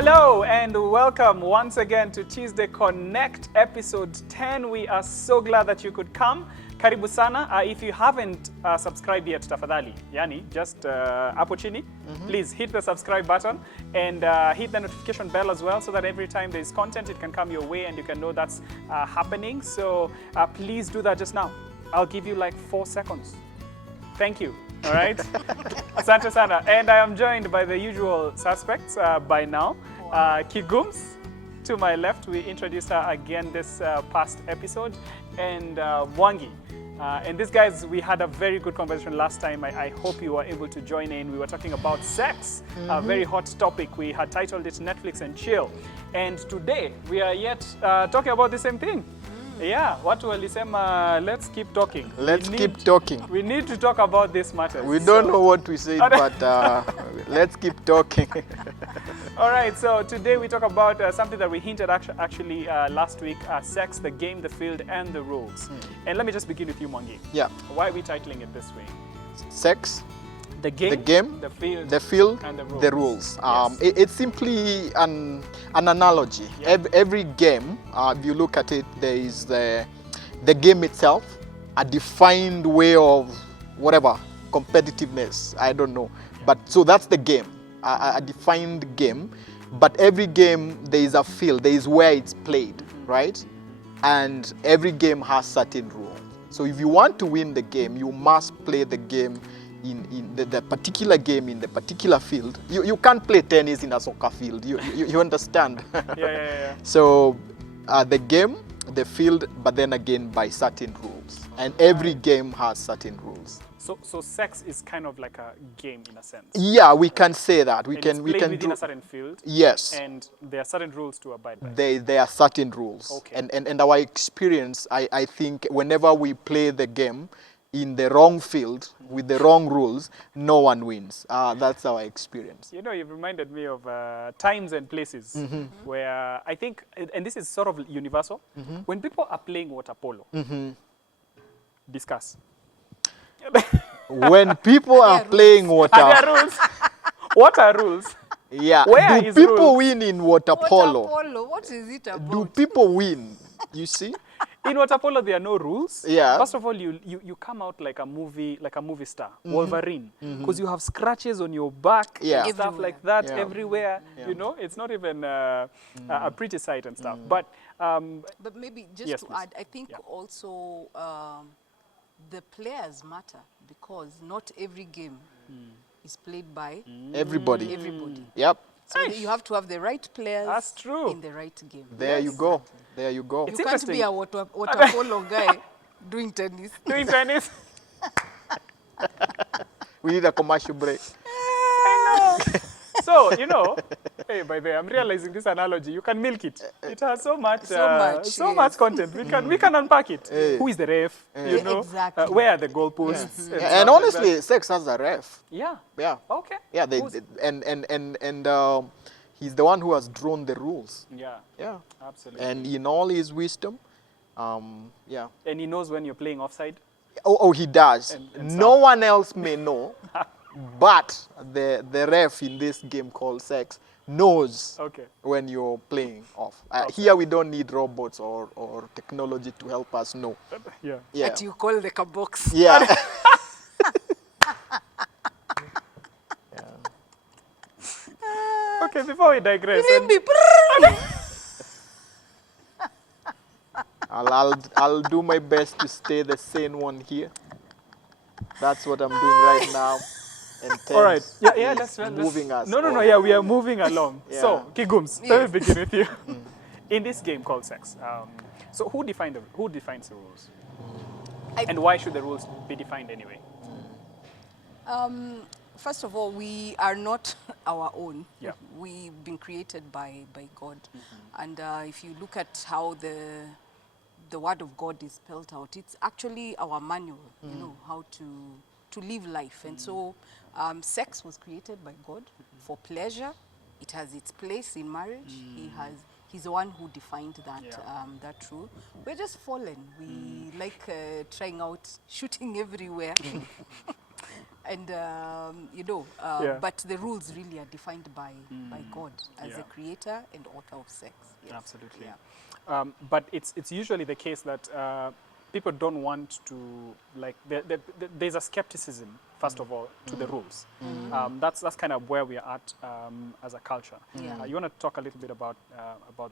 Hello and welcome once again to Tuesday Connect episode 10. We are so glad that you could come. Karibu sana. If you haven't subscribed yet, tafadhali, yani just hapo chini, please hit the subscribe button and hit the notification bell as well, so that every time there is content, it can come your way and you can know that's happening. So please do that just now. I'll give you like 4 seconds. Thank you. All right. Asante sana. And I am joined by the usual suspects by now. Kigums, to my left, we introduced her again this past episode, and Mwangi. And these guys, we had a very good conversation last time. I hope you were able to join in. We were talking about sex, a very hot topic. We had titled it Netflix and Chill. And today, we are yet talking about the same thing. Yeah, watu walisema, let's keep talking. Keep talking. We need to talk about this matter. We don't know what we said, but let's keep talking. All right, so today we talk about something that we hinted actually last week, sex, the game, the field, and the rules. And let me just begin with you, Mwangi. Yeah. Why are we titling it this way? Sex, the game, the field, and the rules. Yes. It's simply an analogy. Yeah. Every game, if you look at it, there is the game itself, a defined way of whatever, competitiveness, I don't know. But so that's the game, a defined game. But every game, there is a field, there is where it's played, right? And every game has certain rules. So if you want to win the game, you must play the game in the particular game in the particular field. You can't play tennis in a soccer field. You understand? Yeah. So the game, the field, but then again by certain rules. And every game has certain rules. So sex is kind of like a game in a sense. Yeah, we can say that. We and can within do a certain field. Yes. And there are certain rules to abide by. There are certain rules. Okay. And our experience, I think, whenever we play the game in the wrong field with the wrong rules, no one wins. That's our experience. You know, you've reminded me of times and places where I think, and this is sort of universal, when people are playing water polo, discuss. When people are playing water, Are there rules? What are rules? yeah, Where do is people rules? win in water polo? What is it about? Do people win? You see? In water polo, there are no rules. Yeah. First of all, you come out like a movie star, Wolverine, because you have scratches on your back, Yeah. and stuff Everywhere. like that Yeah. everywhere. Yeah. You know, it's not even a pretty sight and stuff. But But maybe just Yes, to please. add, I think Yeah. also the players matter, because not every game is played by Everybody. everybody. Yep. So you have to have the right players That's true. in the right game. There you go. There you go. You It's can't be interesting. a water polo guy doing tennis. doing tennis. We need a commercial break. I know. So, you know, hey, by the way, I'm realizing this analogy, you can milk it. It has so much, So much, much content. We can unpack it. Hey. Who is the ref? You know, Exactly. where are the goalposts? And stuff like honestly, that. sex has a ref. Yeah. Yeah. Okay. Yeah. Who's- He's the one who has drawn the rules. Yeah, Yeah. absolutely. And in all his wisdom, yeah. And he knows when you're playing offside. Oh, he does. And No one else may know, but the ref in this game called sex knows Okay. when you're playing off. Here we don't need robots or technology to help us know. Yeah. Yeah. That you call like a box. Yeah. Okay, before we digress. I'll do my best to stay the sane one here. That's what I'm doing right now. And All right. Tens Yeah, is let's moving us. No, on. yeah, we are moving along. Yeah. So, Kigums, let me begin with you. In this game called sex, so who defines the rules? And why should the rules be defined anyway? First of all, we are not our own. Yeah. We've been created by God. And if you look at how the word of God is spelled out, it's actually our manual, you know, how to live life. And so sex was created by God for pleasure. It has its place in marriage. He's the one who defined that, that rule. We're just fallen. We like trying out, shooting everywhere. And And, you know, Yeah. but the rules really are defined by God as Yeah. the creator and author of sex. Yes. Absolutely. Yeah. But it's usually the case that people don't want to, like, there's a skepticism, first of all, to the rules. That's kind of where we are at as a culture. Yeah. You want to talk a little bit about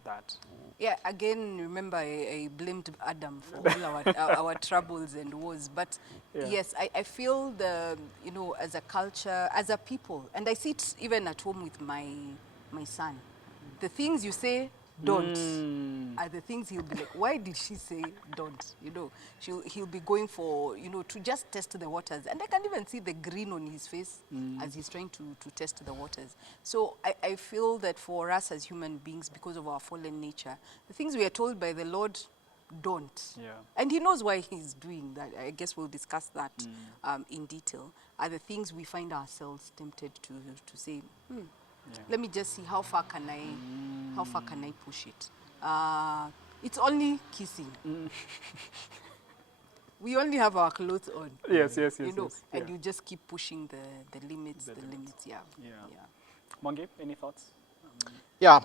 that? Yeah, again, remember, I blamed Adam for all our troubles and woes. But Yeah. yes, I feel you know, as a culture, as a people, and I see it even at home with my son. The things you say, don't, are the things he'll be like, why did she say don't? You know, he'll be going for, you know, to just test the waters. And I can even see the grin on his face as he's trying to test the waters. So I feel that for us as human beings, because of our fallen nature, the things we are told by the Lord, don't. Yeah. And he knows why he's doing that. I guess we'll discuss that in detail. Are the things we find ourselves tempted to say, let me just see how far can I push it. It's only kissing. We only have our clothes on. Yes, You know, yes. and Yeah. you just keep pushing the limits, yeah. Yeah. Yeah. Monge, any thoughts? Yeah,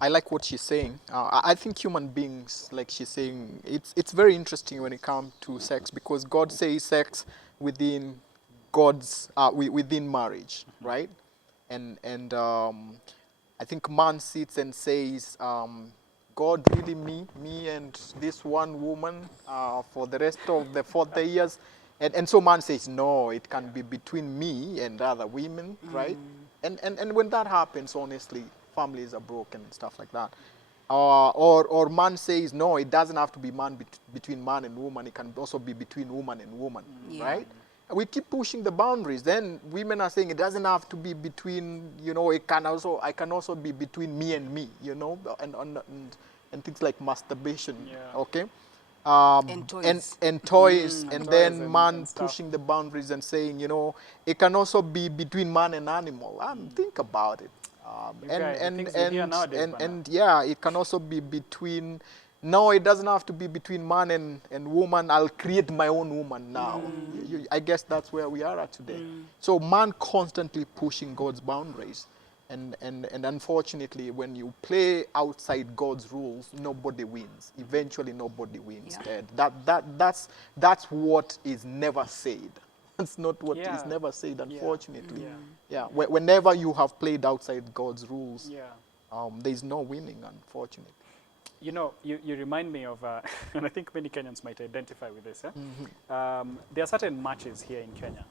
I like what she's saying. I think human beings, like she's saying, it's very interesting when it comes to sex, because God says sex within within marriage, right? And I think man sits and says, God, really me and this one woman for the rest of the 40 years. And so man says, no, it can be between me and other women, right? And when that happens, honestly, families are broken and stuff like that. Or man says, no, it doesn't have to be between man and woman. It can also be between woman and woman, Yeah. right? We keep pushing the boundaries. Then women are saying it doesn't have to be between, you know, I can also be between me and me, you know, and things like masturbation, Yeah. okay? And toys. And toys, and and toys then and man stuff. pushing the boundaries and saying, you know, it can also be between man and animal. Think about it. You guys, the things we hear nowadays, Bana. And yeah, it can also be between. No, it doesn't have to be between man and woman. I'll create my own woman now. I guess that's where we are at today. So man constantly pushing God's boundaries. And unfortunately, when you play outside God's rules, nobody wins. Eventually, nobody wins. Yeah. That's what is never said. That's not what is Yeah. never said, unfortunately. Yeah. Whenever you have played outside God's rules, Yeah. there is no winning, unfortunately. You know, you remind me of, and I think many Kenyans might identify with this. There are certain matches here in Kenya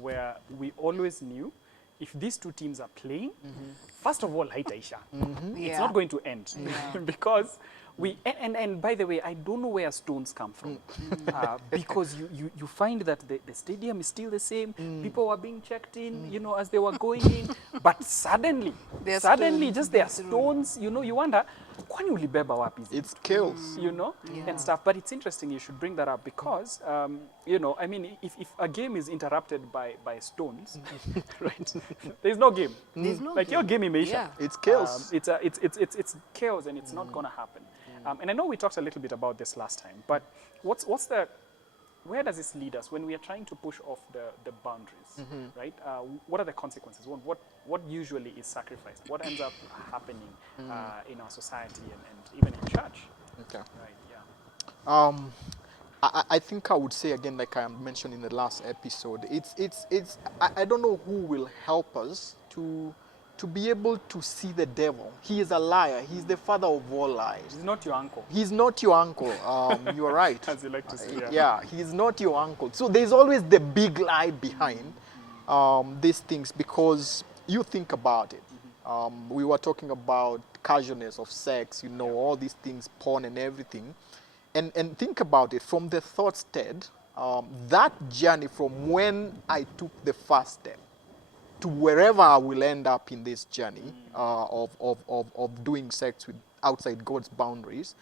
where we always knew if these two teams are playing, first of all, haitaisha. It's Yeah. not going to end Yeah. because and by the way, I don't know where stones come from because you find that the stadium is still the same. People were being checked in, you know, as they were going in, but suddenly, There's suddenly, stones just there are through. stones. You know, you wonder, kwani ulibeba wapi hizi It's chaos. you know, Yeah. and stuff. But it's interesting you should bring that up because, you know, I mean, if a game is interrupted by stones, right, there's no game. There's no Like your game imeisha. Yeah. It's chaos. It's chaos and it's not gonna happen. And I know we talked a little bit about this last time, but where does this lead us when we are trying to push off the boundaries, right? What are the consequences? What usually is sacrificed? What ends up happening in our society and even in church? Okay. Right, yeah. I think I would say again, like I mentioned in the last episode, I don't know who will help us to be able to see the devil. He is a liar. He's the father of all lies. He's not your uncle, He's not your uncle. You're right. as you like to say. Yeah, he's not your uncle. So there's always the big lie behind these things, because you think about it. We were talking about casualness of sex, you know, all these things, porn and everything. And think about it from the thought state, that journey from when I took the first step to wherever I will end up in this journey of doing sex with outside God's boundaries,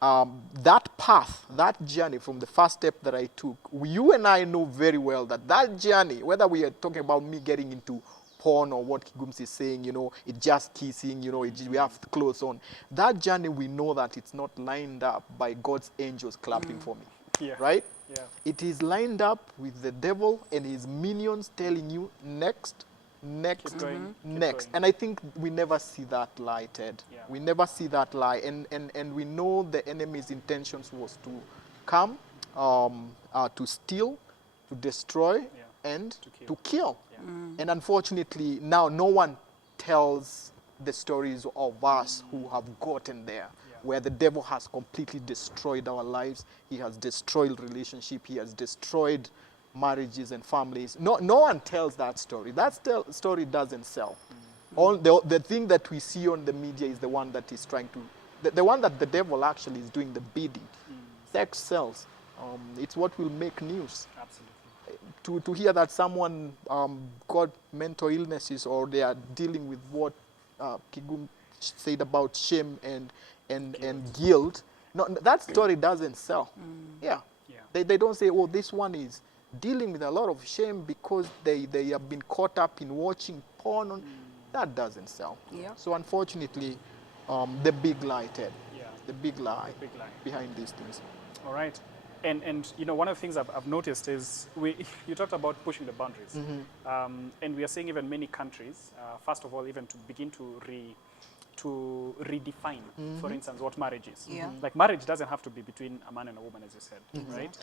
that path, that journey from the first step that I took, you and I know very well that journey, whether we are talking about me getting into porn or what Kigums is saying, you know, it's just kissing, you know, we have clothes on. That journey, we know that it's not lined up by God's angels clapping for me, Yeah. right? Yeah. Yeah. It is lined up with the devil and his minions telling you next, next, Keep going. Keep next. going. And I think we never see that lighted. Yeah. We never see that light. And we know the enemy's intentions was to come, to steal, to destroy, Yeah. and To kill. to kill. Yeah. And unfortunately, now no one tells the stories of us who have gotten there, Yeah. where the devil has completely destroyed our lives. He has destroyed relationship. He has destroyed marriages and families. No one tells that story. That story doesn't sell. All the thing that we see on the media is the one that is trying to, the one that the devil actually is doing the bidding. Sex sells. It's what will make news. Absolutely. To hear that someone got mental illnesses or they are dealing with what Kigum said about shame and guilt, no, that story doesn't sell. Yeah. Yeah. They don't say, oh, this one is dealing with a lot of shame because they have been caught up in watching porn. That doesn't sell. Yeah. So unfortunately, the big lie, Ted, Yeah. the big lie Big lie. behind these things. All right. And you know, one of the things I've noticed is you talked about pushing the boundaries. And we are seeing even many countries, first of all, even to begin to redefine, for instance, what marriage is. Yeah. Like marriage doesn't have to be between a man and a woman, as you said, right?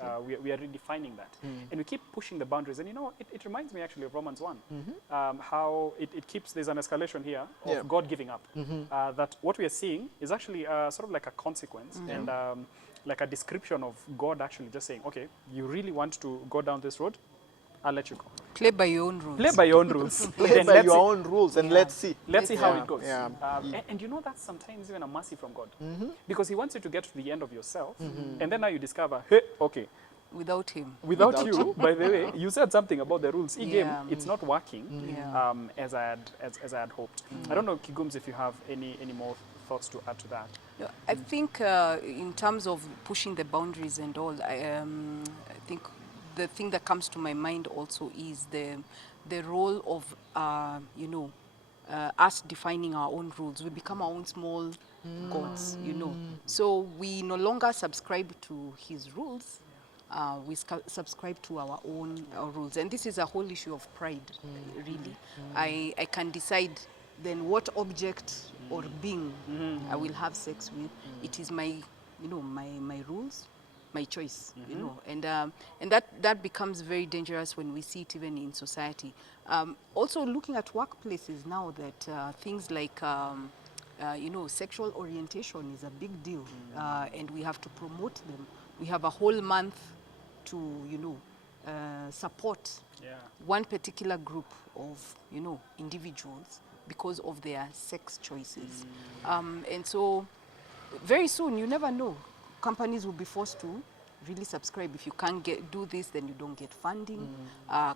We are redefining that. And we keep pushing the boundaries. And you know, it reminds me actually of Romans 1, how it keeps, there's an escalation here of Yeah. God giving up. That what we are seeing is actually sort of like a consequence and like a description of God actually just saying, okay, you really want to go down this road, I'll let you go. Play by your own rules. Play by your own rules. Play And by let's your see- own rules and Yeah. let's see. Let's see how Yeah, it goes. yeah. And you know, that's sometimes even a mercy from God. Because he wants you to get to the end of yourself. And then now you discover, hey, okay, Without him. without you, by the way, you said something about the rules. Yeah. Game, it's not working Yeah. as I had hoped. I don't know, Kigums, if you have any more thoughts to add to that. No, I think in terms of pushing the boundaries and all, I think the thing that comes to my mind also is the role of, you know, us defining our own rules. We become our own small gods, you know. So we no longer subscribe to his rules. We subscribe to our own rules. And this is a whole issue of pride, really. I can decide then what object or being I will have sex with. It is my, you know, my rules, my choice, you know. And that becomes very dangerous when we see it even in society. Also looking at workplaces now that things like you know, sexual orientation is a big deal, and we have to promote them. We have a whole month to, you know, support Yeah. one particular group of, you know, individuals because of their sex choices. And so very soon, you never know, companies will be forced to really subscribe. If you can't do this, then you don't get funding.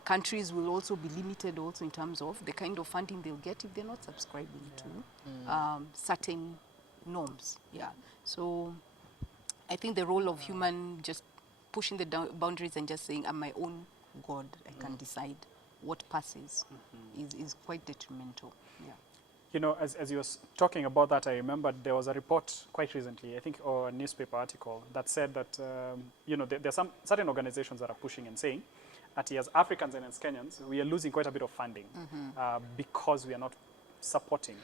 Countries will also be limited also in terms of the kind of funding they'll get if they're not subscribing to certain norms. Yeah. So I think the role of human just pushing the boundaries and just saying, I'm my own God, I can decide what passes, is quite detrimental. Yeah. You know, as you were talking about that, I remembered there was a report quite recently, I think, or a newspaper article that said that, you know, there are some certain organizations that are pushing and saying that as Africans and as Kenyans, we are losing quite a bit of funding because we are not supporting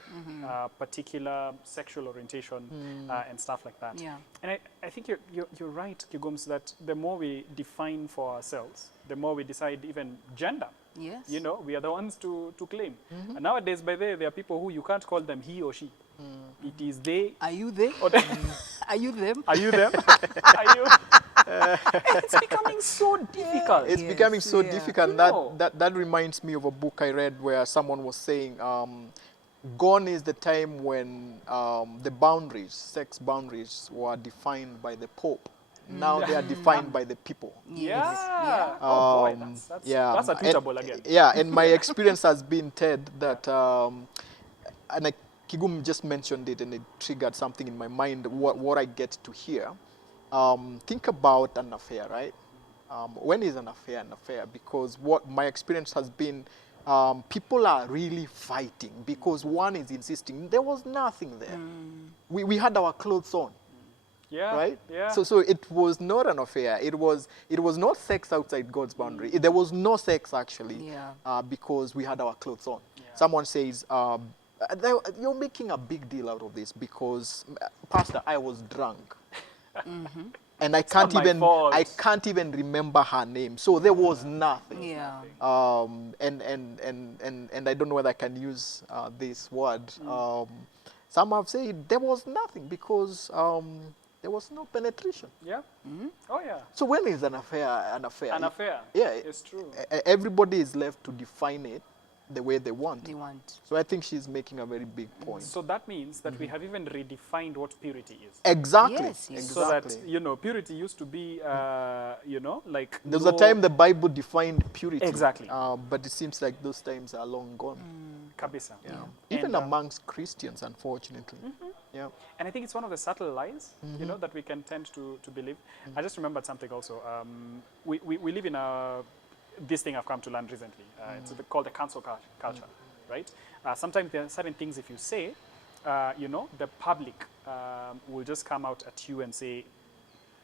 particular sexual orientation and stuff like that. Yeah. And I think you're right, Kigums, that the more we define for ourselves, the more we decide even gender. Yes. You know, we are the ones to claim. And nowadays, by there are people who you can't call them he or she. It is they. Are you there? Or they. Are you them? Are you them? Are you? It's becoming so difficult. It's Yes, becoming so yeah. difficult. You know. That reminds me of a book I read where someone was saying, gone is the time when the boundaries, sex boundaries, were defined by the Pope. Now they are defined by the people. Yeah. Yeah. Oh boy, Um, that's a tweetable again. Yeah, and my experience has been, Ted, that, and Kigum just mentioned it and it triggered something in my mind, what I get to hear. Think about an affair, right? When is an affair? Because what my experience has been, people are really fighting because one is insisting. There was nothing there. We had our clothes on. Yeah, right? yeah. So it was not an affair. It was not sex outside God's boundary. There was no sex actually, Yeah. because we had our clothes on. Yeah. Someone says, you're making a big deal out of this because, Pastor, I was drunk. And not my fault. I can't even remember her name. So there was nothing. Yeah. And I don't know whether I can use this word. Some have said there was nothing because there was no penetration. Yeah. Oh yeah. So when is an affair an affair? An affair. Yeah. It's true. Everybody is left to define it the way they want. They want. So I think she's making a very big point. So that means that we have even redefined what purity is. Exactly. Yes, yes. So that, Exactly. purity used to be, like... There was a time the Bible defined purity. Exactly. But it seems like those times are long gone. Kabisa. Yeah. And, Even amongst Christians, unfortunately. Yeah. And I think it's one of the subtle lies, that we can tend to believe. I just remembered something also. We live in this thing I've come to learn recently. It's called the cancel culture, right? Sometimes there are certain things if you say, the public will just come out at you and say,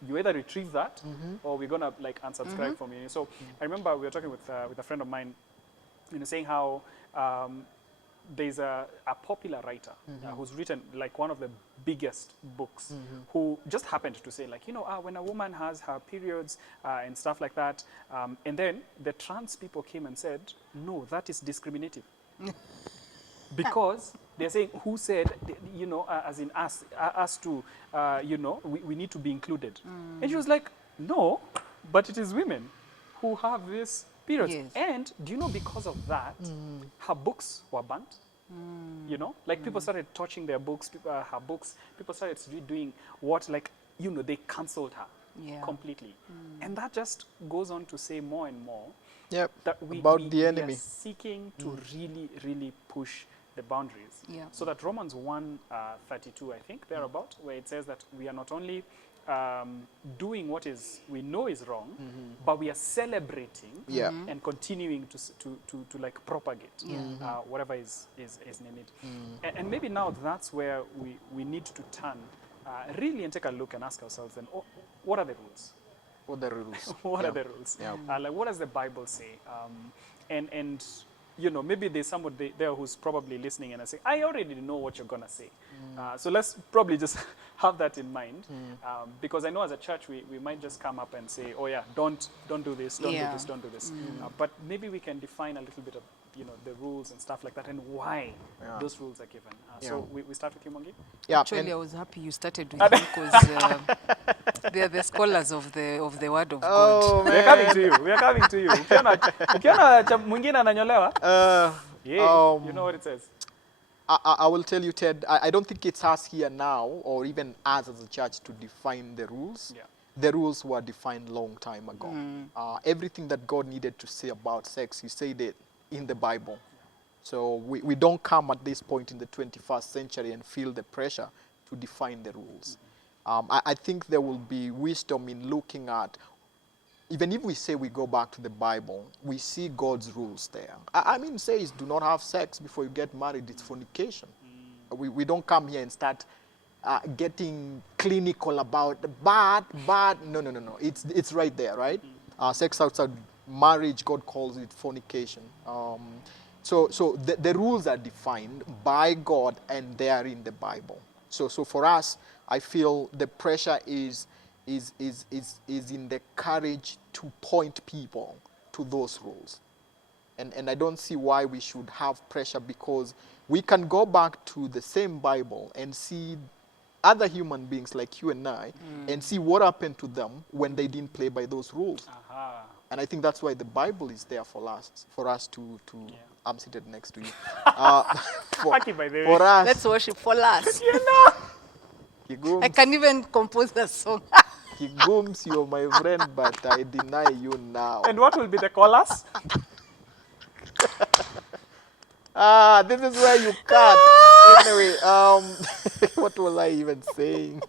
you either retrieve that or we're gonna like unsubscribe from you. So I remember we were talking with a friend of mine, saying how there's a popular writer who's written like one of the biggest books, who just happened to say like, when a woman has her periods and stuff like that, and then the trans people came and said, no, that is discriminative. Because they're saying, who said, as in us to, we need to be included. And she was like, no, but it is women who have this periods. Yes. And do you know, because of that, her books were burnt. Like people started touching their books, her books. People started doing what, like, they cancelled her completely. And that just goes on to say more and more Yep. that About the we enemy. are seeking to really, really push the boundaries. Yeah. So that Romans 1:32, I think, thereabout, where it says that we are not only doing what we know is wrong, but we are celebrating Yeah. and continuing to like propagate whatever is in it. And maybe now that's where we need to turn really and take a look and ask ourselves then, what are the rules? What are the rules? What are the rules? Yeah. Like, what does the Bible say? And maybe there's somebody there who's probably listening and I say, I already know what you're gonna say. So let's probably just have that in mind, because I know as a church we might just come up and say, oh yeah, don't do this, don't do this, don't do this. But maybe we can define a little bit of the rules and stuff like that and why those rules are given. So we start with you, Mongi. Yeah. Actually, I was happy you started with me because they are the scholars of the Word of God. Oh, We are coming to you. We are coming to you. Ukiona mwingine ananyolewa, you know what it says. I will tell you, Ted, I don't think it's us here now or even us as a church to define the rules. Yeah. The rules were defined long time ago. Everything that God needed to say about sex, he said it in the Bible. So we don't come at this point in the 21st century and feel the pressure to define the rules. I think there will be wisdom in looking at, even if we say we go back to the Bible, we see God's rules there. I mean, it says do not have sex before you get married. It's fornication. We don't come here and start getting clinical about bad. No. It's right there, right? Sex outside marriage, God calls it fornication. So the rules are defined by God and they are in the Bible. So for us, I feel the pressure is in the courage to point people to those rules. And I don't see why we should have pressure, because we can go back to the same Bible and see other human beings like you and I and see what happened to them when they didn't play by those rules. And I think that's why the Bible is there for us to I'm seated next to you. Aki, by the way. For us, Let's worship for last. Kigums, I can even compose a song. Kigums, you're my friend, but I deny you now. And what will be the chorus? This is where you cut. Anyway, what was I even saying?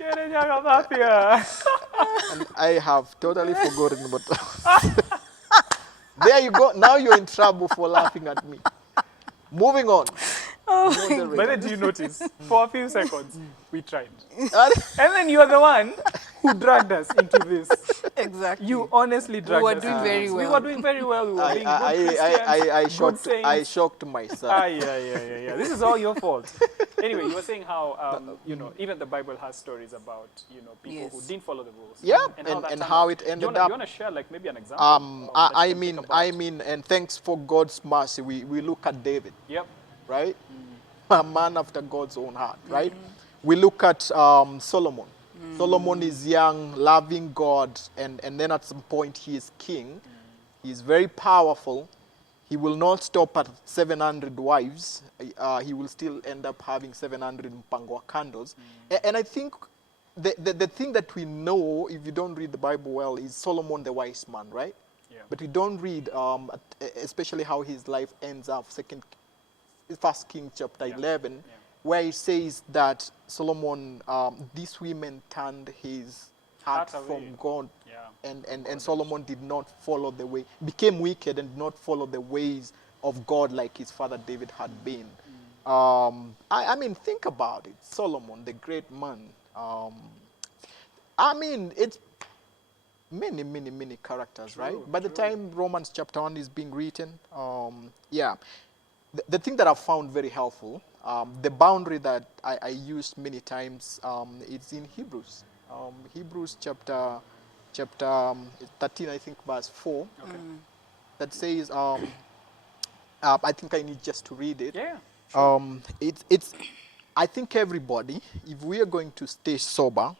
And I have totally forgotten what. There you go. Now you're in trouble for laughing at me. Moving on. Oh my Moderate. But then do you notice, for a few seconds, we tried. And then you're the one who dragged us into this. Exactly. You honestly dragged were us doing into very this. well. We were doing very well. We were being good Christians, good saints. I shocked myself. Yeah. This is all your fault. Anyway, you were saying how, you know, even the Bible has stories about, you know, people who Yes. didn't follow the rules. Yeah, and how, that and turned how out. it ended Do you up. want to share, like, maybe an example? that you can think about? And thanks for God's mercy, we look at David, Yep. right? A man after God's own heart, right? We look at Solomon. Solomon is young, loving God, and then at some point he is king. He is very powerful. He will not stop at 700 wives. He will still end up having 700 mpangwa candles. And I think the thing that we know, if you don't read the Bible well, is Solomon the wise man, right? Yeah. But we don't read, especially how his life ends up, First King chapter Yeah. 11, Yeah. where it says that Solomon, these women turned his heart Heart from away. God. Yeah. And Solomon did not follow the way, became wicked and did not follow the ways of God like his father David had been. I mean, think about it. Solomon, the great man. I mean, it's many characters, True, right? By the true. time Romans chapter 1 is being written, yeah. The thing that I found very helpful, the boundary that I used many times, it's in Hebrews. Hebrews chapter 13, I think, verse 4, Okay. that says, I think I need just to read it. Yeah. Sure. It's I think everybody, if we are going to stay sober,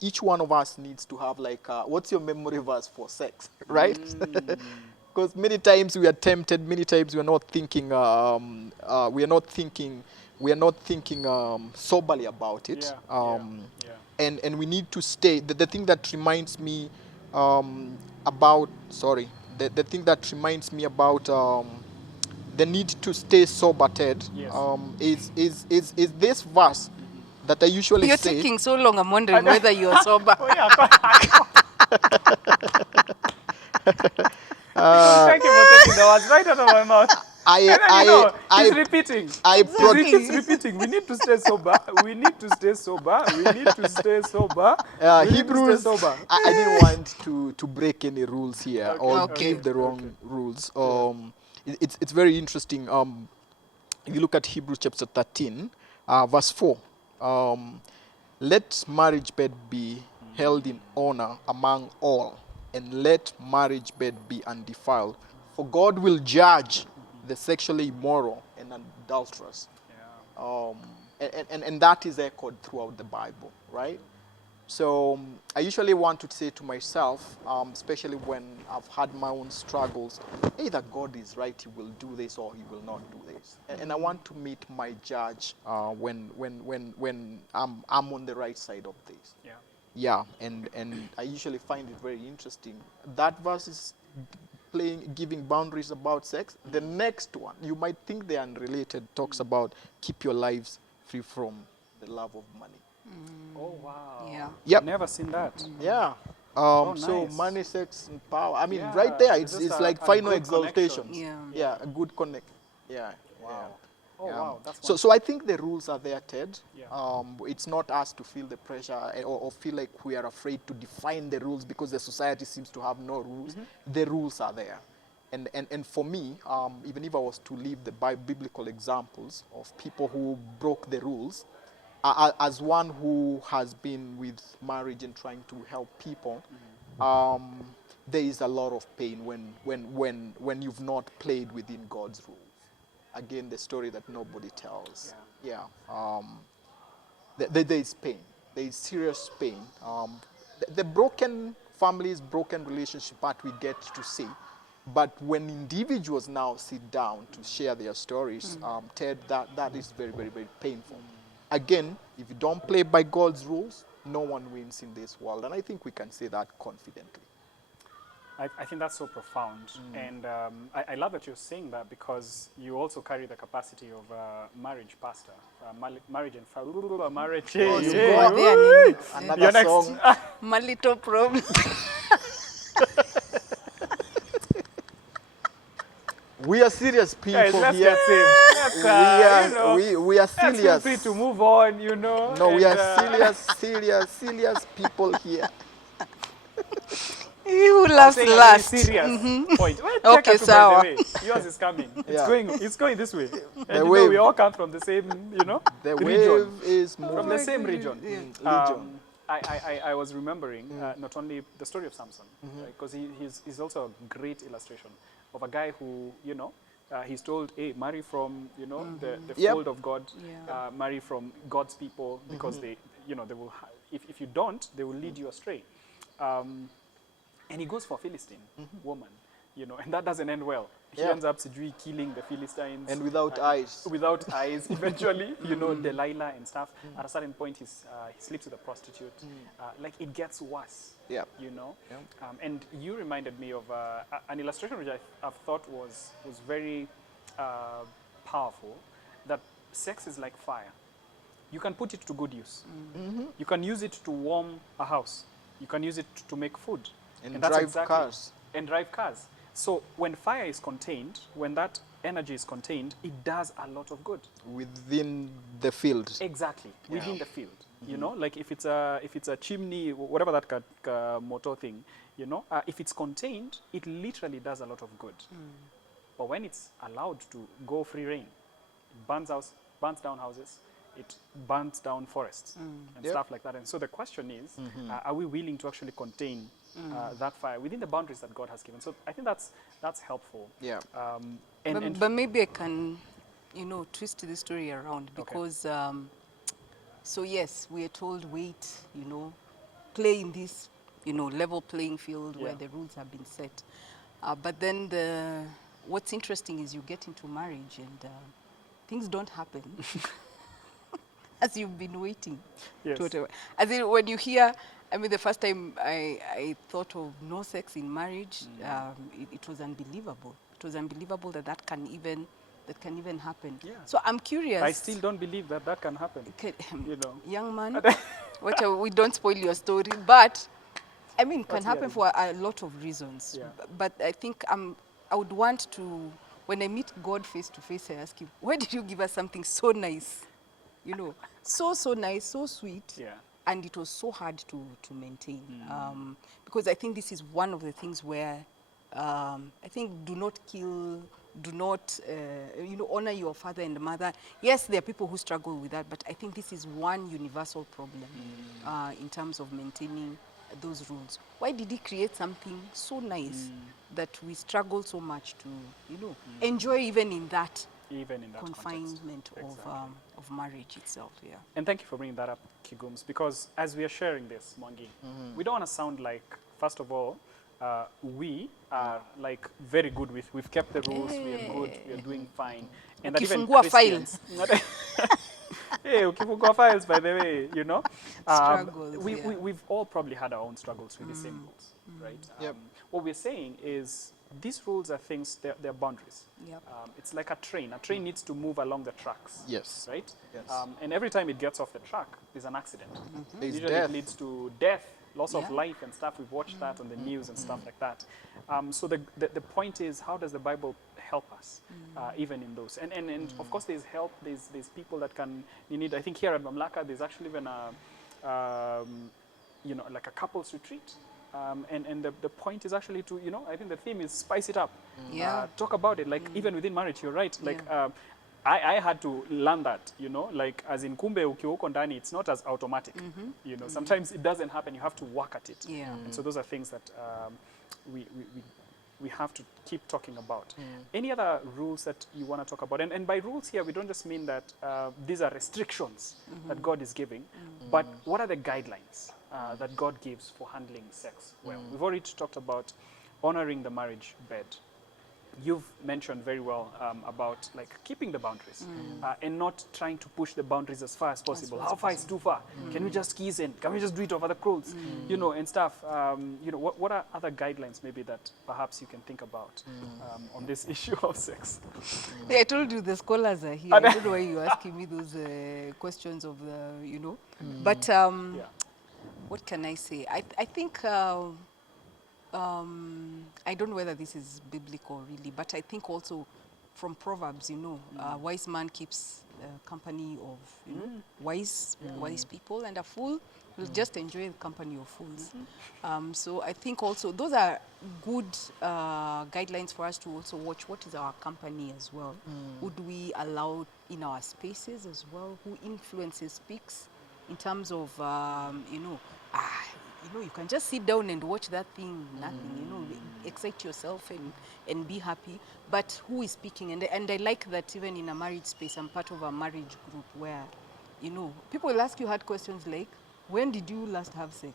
each one of us needs to have like, what's your memory verse for sex, right? Because many times we are tempted, many times we are not thinking, soberly about it. And we need to stay. The thing that reminds me the thing that reminds me about the need to stay sober, Ted, Yes. is this verse that I usually You're say. taking so long, I'm wondering whether you're sober. Oh, yeah. Thank you for taking the words right out of my mouth. And then, you know, he's repeating. He keeps repeating. We need to stay sober. We need to stay sober. We need to stay sober. We need to stay Hebrews, sober. I didn't want to break any rules here Okay, or okay, give the wrong rules. It's very interesting. If you look at Hebrews chapter 13, verse 4, let marriage bed be held in honor among all, and let marriage bed be undefiled. For God will judge the sexually immoral and adulterous. Yeah. And that is echoed throughout the Bible, right? So I usually want to say to myself, especially when I've had my own struggles, either God is right, he will do this, or he will not do this. And I want to meet my judge when I'm on the right side of this. Yeah. Yeah, and I usually find it very interesting. That verse is giving boundaries about sex. The next one, you might think they're unrelated, talks about keep your lives free from the love of money. Oh, wow. Yeah. Yep. Never seen that. Yeah. So nice. money, sex, and power. I mean, Yeah, right there, it's just it's a- like a final good exaltation. connection. Yeah. Yeah, a good connect. Yeah. Wow. Yeah. Oh, wow. That's So I think the rules are there, Ted. Yeah. It's not us to feel the pressure or feel like we are afraid to define the rules because the society seems to have no rules. The rules are there. And for me, even if I was to leave the biblical examples of people who broke the rules, as one who has been with marriage and trying to help people, there is a lot of pain when you've not played within God's rules. Again, the story that nobody tells. Yeah. There is pain. There is serious pain. The broken families, broken relationship part we get to see. But when individuals now sit down to share their stories, Ted, that is very, very, very painful. Again, if you don't play by God's rules, no one wins in this world. And I think we can say that confidently. I think that's so profound. And I love that you're saying that because you also carry the capacity of a marriage pastor. Marriage and marriage. Oh, Hey, so hey, go there, woo. Nini. Another You're next. song. My little problem. We are serious people Guys, let's here. get saved. Let's, you know, We are let's feel serious. free to move on, you know. No, we and, are serious people here. Who I'm laughs saying a very last? serious point. Well, check Okay, it too, by the sawa. way. Yours is coming. Yeah. It's going this way. And The you know, we wave. all come from the same, you know, The region. wave is From moving. the same region. Legion. I was remembering not only the story of Samson, because he's also a great illustration of a guy who, you know, he's told, hey, marry from, you know, the Yep. fold of God, Yeah. marry from God's people, because they, you know, they will, if you don't, they will lead you astray. And he goes for Philistine woman, you know, and that doesn't end well. He Yeah. ends up killing the Philistines. And without eyes. Without eyes, eventually, you know, Delilah and stuff. At a certain point, he sleeps with a prostitute. Like, it gets worse, Yeah. you know. Yeah. And you reminded me of an illustration which I've thought was very powerful, that sex is like fire. You can put it to good use. You can use it to warm a house. You can use it to make food. And that's drive cars. And drive cars. So when fire is contained, when that energy is contained, it does a lot of good. Within the field. Exactly, within the field. You know, like if it's a chimney, whatever that motor thing, you know, if it's contained, it literally does a lot of good. But when it's allowed to go free reign, it burns down houses, it burns down forests and stuff like that. And so the question is, are we willing to actually contain that fire within the boundaries that God has given? So I think that's helpful. Yeah. But maybe I can, you know, twist the story around, because so yes, we are told, wait, you know, play in this, you know, level playing field where the rules have been set. But then what's interesting is you get into marriage and things don't happen as you've been waiting. Yes. As in, when you hear, I mean, the first time I thought of no sex in marriage, it was unbelievable. It was unbelievable that can even happen. Yeah. So I'm curious. I still don't believe that can happen. You know. Young man, we don't spoil your story, but I mean, it can happen for a lot of reasons. Yeah. But I think I would want to, when I meet God face to face, I ask him, why did you give us something so nice? You know, so nice, so sweet. Yeah. And it was so hard to maintain. Because I think this is one of the things where I think do not kill, do not, you know, honor your father and mother. Yes, there are people who struggle with that, but I think this is one universal problem in terms of maintaining those rules. Why did he create something so nice that we struggle so much to, you know, enjoy even in that confinement of marriage itself? Yeah. And thank you for bringing that up, Kigums, because as we are sharing this, Mwangi, we don't want to sound like, first of all, we are like very good we've kept the rules, we are good, we are doing fine. And that even Christians, hey, ukifungua files, by the way, you know. Struggles, we've all probably had our own struggles with the same rules, right? What we're saying is these rules are things, they're boundaries. Yep. It's like a train. A train needs to move along the tracks. Yes. Right? Yes. And every time it gets off the track, there's an accident. There's Usually death. it leads to death, loss of life and stuff. We've watched that on the news and stuff like that. So the point is, how does the Bible help us even in those? And of course there's help, there's people that can, you need, I think here at Mamlaka, there's actually even a, you know, like a couples retreat. And the point is actually to, you know, I think the theme is spice it up. Talk about it, like even within marriage, you're right. Like I had to learn that, you know, like as in kumbe ukiwa uko ndani, it's not as automatic. You know, sometimes it doesn't happen, you have to work at it. And so those are things that we have to keep talking about. Any other rules that you want to talk about? And by rules here, we don't just mean that these are restrictions that God is giving, but what are the guidelines that God gives for handling sex well? We've already talked about honoring the marriage bed. You've mentioned very well about like keeping the boundaries and not trying to push the boundaries as far as possible. How far is too far? Can we just kiss in? Can we just do it over the clothes? You know, and stuff. You know, what are other guidelines maybe that perhaps you can think about on this issue of sex? Yeah, I told you the scholars are here. I don't know why you're asking me those questions of the, you know. But what can I say? I think I don't know whether this is biblical really, but I think also from Proverbs, you know, a wise man keeps company of, you know, wise people, and a fool will just enjoy the company of fools. So I think also those are good guidelines for us to also watch what is our company as well. Who do we allow in our spaces as well? Who influences speaks in terms of, you know, you can just sit down and watch that thing, nothing, you know, excite yourself and be happy. But who is speaking? And I like that even in a marriage space, I'm part of a marriage group where, you know, people will ask you hard questions like, when did you last have sex?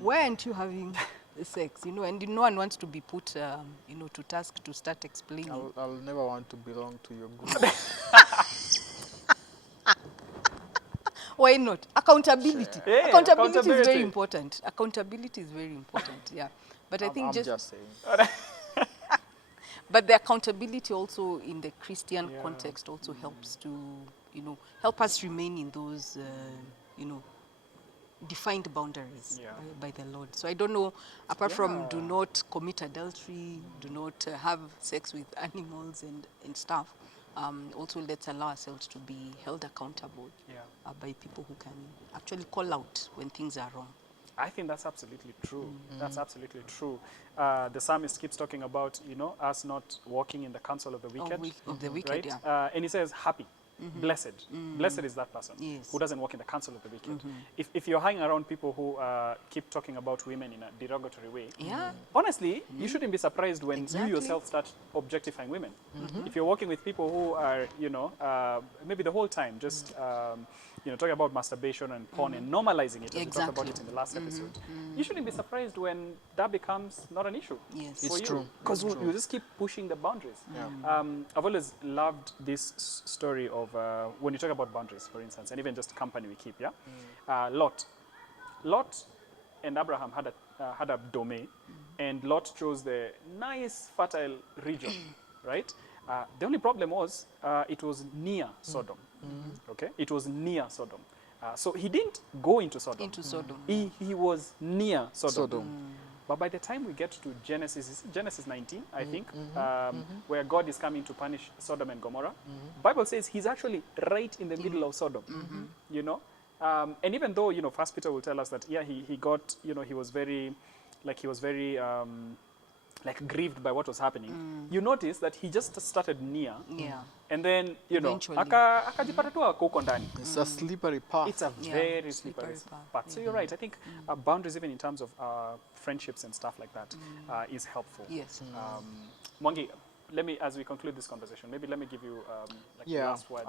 Why aren't you having sex? You know, and no one wants to be put, you know, to task to start explaining. I'll never want to belong to your group. Why not? Accountability. Sure. Yeah, Accountability is very accountability. important. Accountability is very important, yeah. But I think I'm just just saying. but the accountability also in the Christian Yeah. context also helps to, you know, help us remain in those, you know, defined boundaries Yeah. by the Lord. So I don't know, apart from do Yeah. not commit adultery, do not have sex with animals and stuff, also let's allow ourselves to be held accountable Yeah. by people who can actually call out when things are wrong. I think that's absolutely true. That's absolutely true. The psalmist keeps talking about, you know, us not walking in the counsel of the wicked, Of the wicked, right? yeah. And he says, happy, blessed. Blessed is that person Yes. who doesn't walk in the counsel of the wicked. If you're hanging around people who keep talking about women in a derogatory way, Yeah. honestly, you shouldn't be surprised when Exactly. you yourself start objectifying women. If you're working with people who are, you know, maybe the whole time just, you know, talking about masturbation and porn and normalizing it, as we talked about Exactly. it in the last episode, you shouldn't be surprised when that becomes not an issue. Yes. For It's you. true. Because It's you true. just keep pushing the boundaries. Yeah. I've always loved this story of when you talk about boundaries, for instance, and even just company we keep, yeah? Lot and Abraham had a domain, and Lot chose the nice, fertile region, right? The only problem was it was near Sodom, okay? It was near Sodom. So he didn't go into Sodom. Into Sodom. He was near Sodom. Sodom. But by the time we get to Genesis 19, I think, where God is coming to punish Sodom and Gomorrah, Bible says he's actually right in the middle of Sodom, you know? And even though, you know, First Peter will tell us that, yeah, he got, you know, he was very, like grieved by what was happening. You notice that he just started near, Yeah. and then, you know, Eventually. akajipata tu ako huko ndani. It's a slippery path. It's a Yeah, very slippery slippery path, path. So you're right. I think boundaries, even in terms of friendships and stuff like that, is helpful. Yes. Mwangi, let me, as we conclude this conversation, maybe let me give you like the Yeah. last words.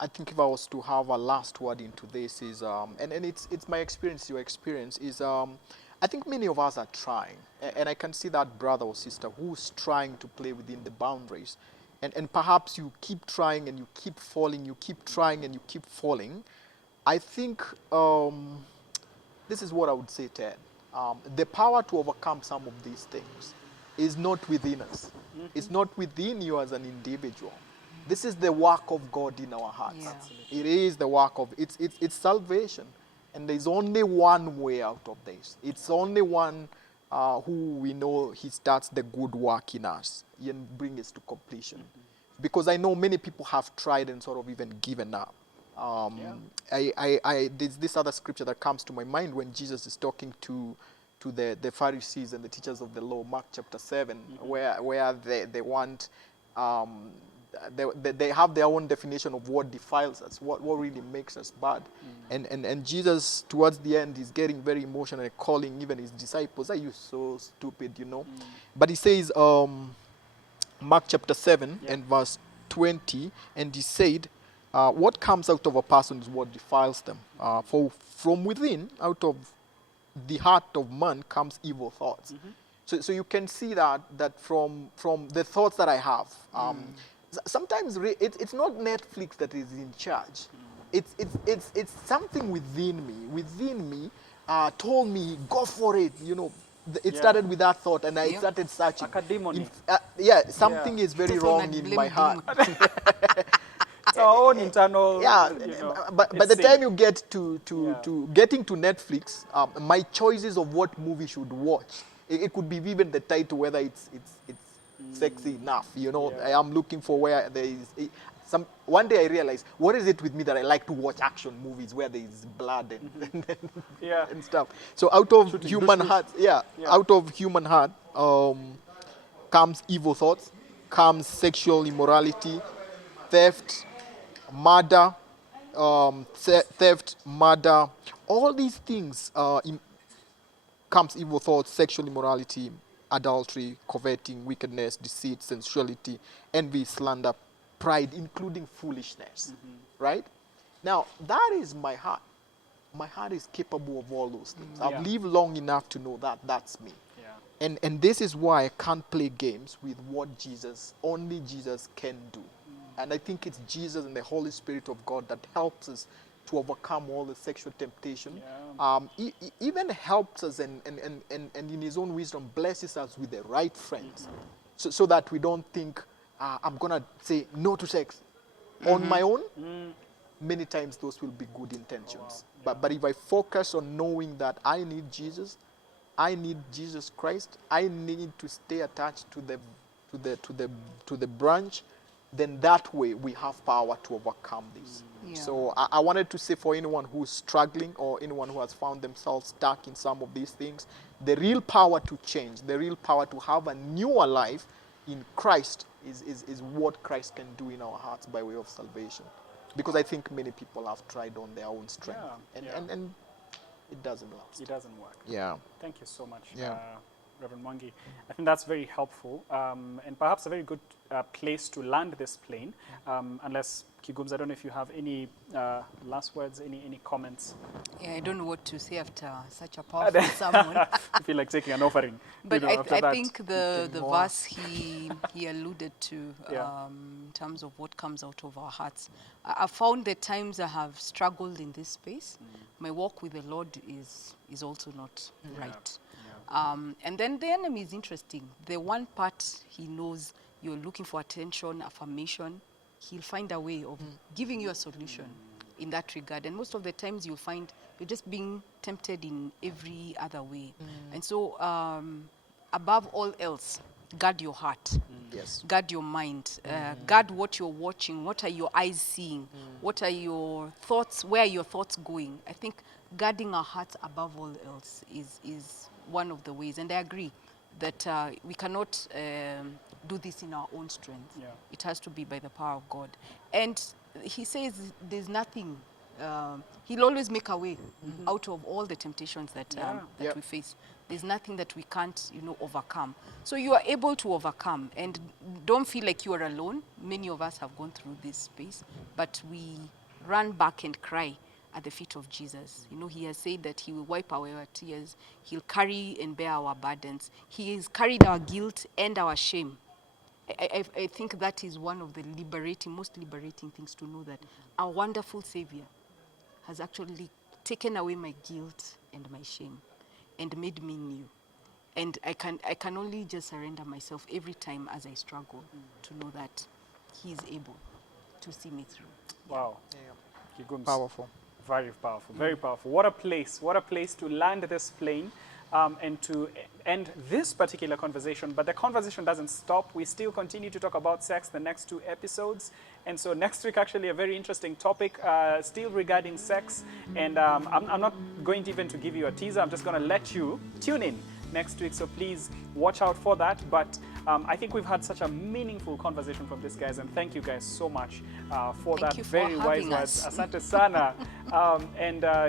I think if I was to have a last word into this is, and it's my experience, your experience is, I think many of us are trying, and I can see that brother or sister who's trying to play within the boundaries, and perhaps you keep trying and you keep falling, you keep trying and you keep falling. I think this is what I would say, Ted. The power to overcome some of these things is not within us. It's not within you as an individual. This is the work of God in our hearts. Yeah. Absolutely. It is the work of, it's salvation. And there's only one way out of this. It's only one who we know he starts the good work in us and bring us to completion. Because I know many people have tried and sort of even given up. There's this other scripture that comes to my mind when Jesus is talking to the Pharisees and the teachers of the law, Mark chapter 7, where they want, they have their own definition of what defiles us, what really makes us bad. And Jesus, towards the end, is getting very emotional and calling even his disciples, are you so stupid, you know? But he says, Mark chapter 7 and verse 20, and he said, what comes out of a person is what defiles them. For from within, out of the heart of man comes evil thoughts. So you can see that from the thoughts that I have, sometimes it's not Netflix that is in charge. It's something within me told me go for it. You know, it started with that thought, and I Yeah. started searching. Like a demon. Something is very Stefan wrong had in blamed my heart. It's our own internal, Yeah, you know, but by it's the time sin. you get Yeah. to getting to Netflix, my choices of what movie should watch, it could be even the title, whether it's sexy enough. You know, Yeah. I am looking for where there is some. One day I realized, what is it with me that I like to watch action movies where there is blood Yeah. and stuff. So out of Shooting, human dush, dush. heart, yeah, Yeah. out of human heart, comes evil thoughts, comes sexual immorality, theft, murder, theft, murder, all these things comes evil thoughts, sexual immorality, adultery, coveting, wickedness, deceit, sensuality, envy, slander, pride, including foolishness. Right? Now, that is my heart. My heart is capable of all those things. Yeah. I've lived long enough to know that that's me. Yeah. And this is why I can't play games with what only Jesus can do. And I think it's Jesus and the Holy Spirit of God that helps us to overcome all the sexual temptation. Yeah. Even helps us and in his own wisdom blesses us with the right friends. So that we don't think, I'm going to say no to sex on my own. Many times those will be good intentions. But if I focus on knowing that I need Jesus, I need Jesus Christ, I need to stay attached to the branch, then that way we have power to overcome this. Yeah. So I wanted to say, for anyone who's struggling or anyone who has found themselves stuck in some of these things, the real power to change, the real power to have a newer life in Christ is what Christ can do in our hearts by way of salvation. Because I think many people have tried on their own strength, and it doesn't last. It doesn't work. Yeah. Thank you so much, Yeah. Reverend Mwangi. I think that's very helpful and perhaps a very good place to land this plane. Unless, Kigums, I don't know if you have any last words, any comments. Yeah, I don't know what to say after such a powerful sermon. I feel like taking an offering. But after I that. think the more. verse he alluded to Yeah. in terms of what comes out of our hearts. I found the times I have struggled in this space, my walk with the Lord is also not right. And then the enemy is interesting. The one part he knows you're looking for attention, affirmation, he'll find a way of giving you a solution in that regard. And most of the times you'll find you're just being tempted in every other way. And so above all else, guard your heart. Yes. Guard your mind. Guard what you're watching. What are your eyes seeing? What are your thoughts? Where are your thoughts going? I think guarding our hearts above all else is one of the ways. And I agree that we cannot do this in our own strength. Yeah. It has to be by the power of God. And he says there's nothing. He'll always make a way out of all the temptations that Yep. we face. There's nothing that we can't, overcome. So you are able to overcome, and don't feel like you are alone. Many of us have gone through this space, but we run back and cry at the feet of Jesus. He has said that he will wipe away our tears. He'll carry and bear our burdens. He has carried our guilt and our shame. I think that is one of the most liberating things, to know that our wonderful Savior has actually taken away my guilt and my shame and made me new. And I can only just surrender myself every time as I struggle to know that he is able to see me through. Wow. Yeah. Kigums. Powerful. Very powerful, very powerful. What a place to land this plane and to end this particular conversation. But the conversation doesn't stop. We still continue to talk about sex the next 2 episodes. And so next week, actually, a very interesting topic still regarding sex. And I'm not going to even to give you a teaser. I'm just going to let you tune in next week. So please watch out for that. But I think we've had such a meaningful conversation from these guys. And thank you guys so much for Thank that you for very wise having words. us. Asante sana.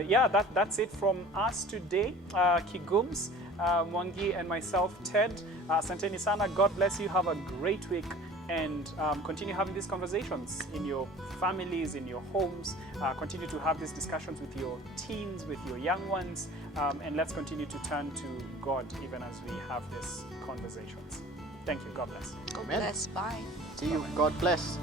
Yeah, that's it from us today. Kigums, Mwangi, and myself, Ted. Asanteni sana. God bless you. Have a great week. And continue having these conversations in your families, in your homes. Continue to have these discussions with your teens, with your young ones. And let's continue to turn to God even as we have these conversations. Thank you. God bless. God Amen. bless. Bye. See you. God bless.